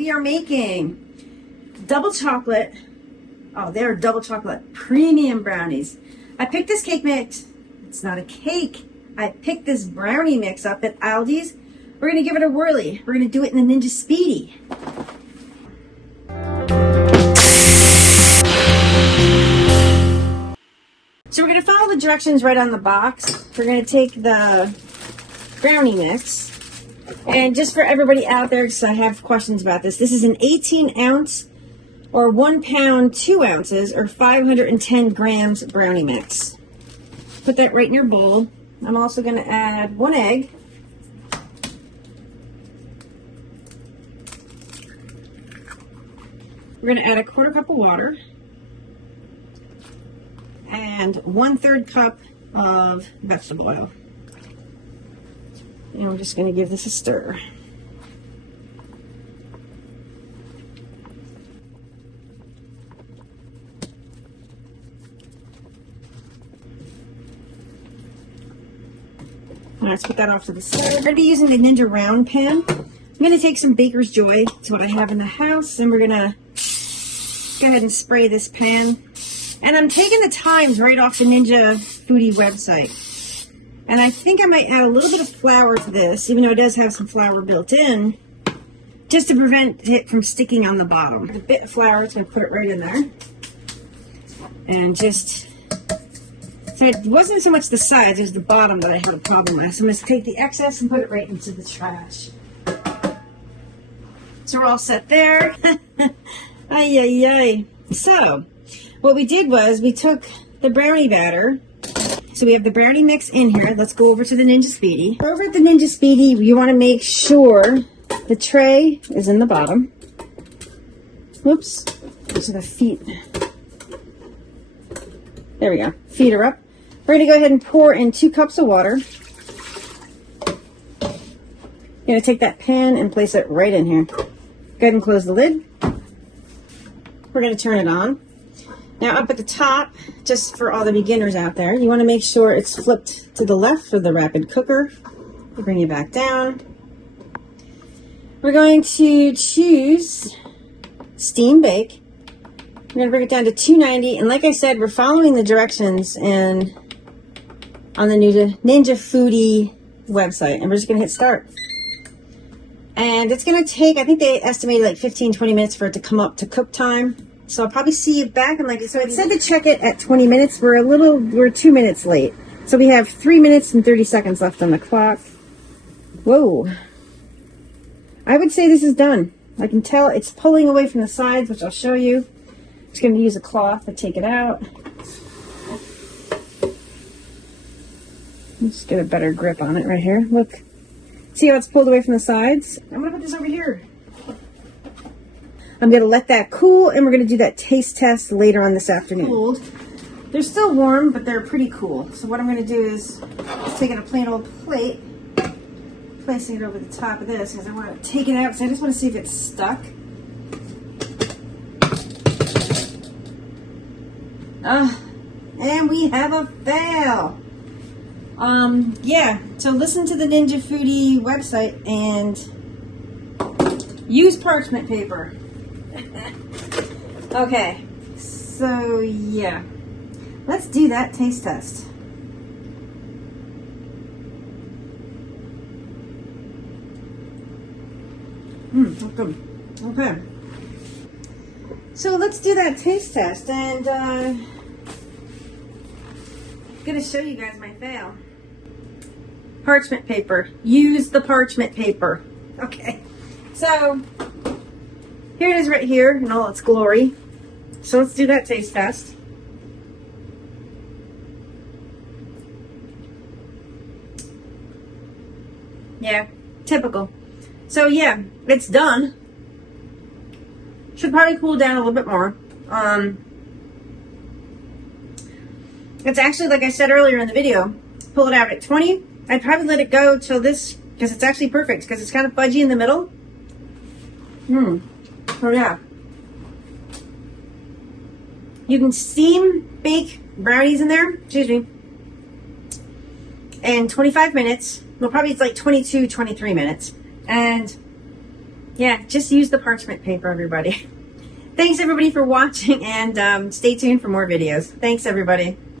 We are making double chocolate. Oh, they're double chocolate premium brownies. I picked this cake mix. It's not a cake. I picked this brownie mix up at Aldi's. We're going to give it a whirly. We're going to do it in the Ninja Speedi. So we're going to follow the directions right on the box. We're going to take the brownie mix. And just for everybody out there, because I have questions about this, this is an 18 ounce or 1 pound, 2 ounces, or 510 grams brownie mix. Put that right in your bowl. I'm also going to add 1 egg. We're going to add a 1/4 cup of water. And 1/3 cup of vegetable oil. And we're just going to give this a stir. Let's put that off to the side. We're going to be using the Ninja round pan. I'm going to take some Baker's Joy. It's what I have in the house. And we're going to go ahead and spray this pan. And I'm taking the times right off the Ninja Foodie website. And I think I might add a little bit of flour to this, even though it does have some flour built in, just to prevent it from sticking on the bottom. A bit of flour, so I'm going to put it right in there. And just, so it wasn't so much the sides, it was the bottom that I had a problem with. So I'm going to take the excess and put it right into the trash. So we're all set there. Ay, ay, ay. So, what we did was we took the brownie batter. So we have the brownie mix in here. Let's go over to the Ninja Speedi. Over at the Ninja Speedi, you want to make sure the tray is in the bottom. Whoops. Those are the feet. There we go. Feet are up. We're going to go ahead and pour in 2 cups of water. You're going to take that pan and place it right in here. Go ahead and close the lid. We're going to turn it on. Now up at the top, just for all the beginners out there, you want to make sure it's flipped to the left for the rapid cooker. We'll bring it back down. We're going to choose steam bake. We're going to bring it down to 290. And like I said, we're following the directions and on the Ninja Foodie website. And we're just going to hit start. And it's going to take, I think they estimated like 15-20 minutes for it to come up to cook time. So I'll probably see you back. And like I said, it said to check it at 20 minutes. We're 2 minutes late. So we have 3 minutes and 30 seconds left on the clock. Whoa. I would say this is done. I can tell it's pulling away from the sides, which I'll show you. Just going to use a cloth to take it out. Let's get a better grip on it right here. Look. See how it's pulled away from the sides? I'm going to put this over here. I'm going to let that cool, and we're going to do that taste test later on this afternoon. Cooled. They're still warm, but they're pretty cool. So what I'm going to do is taking a plain old plate, placing it over the top of this, because I want to take it out, because I just want to see if it's stuck. And we have a fail. Yeah, so listen to the Ninja Foodie website and use parchment paper. Okay, so yeah, let's do that taste test. Okay. Okay. So let's do that taste test, and I'm gonna show you guys my fail. Parchment paper. Use the parchment paper. Okay. So here it is right here in all its glory. So let's do that taste test. Yeah, typical. So yeah, it's done. Should probably cool down a little bit more. It's actually, like I said earlier in the video, pull it out at 20. I'd probably let it go till this, because it's actually perfect, because it's kind of fudgy in the middle. Oh yeah. You can steam bake brownies in there, excuse me, in 25 minutes. Well, probably it's like 22, 23 minutes. And Yeah, just use the parchment paper, everybody. Thanks everybody for watching, and stay tuned for more videos. Thanks everybody.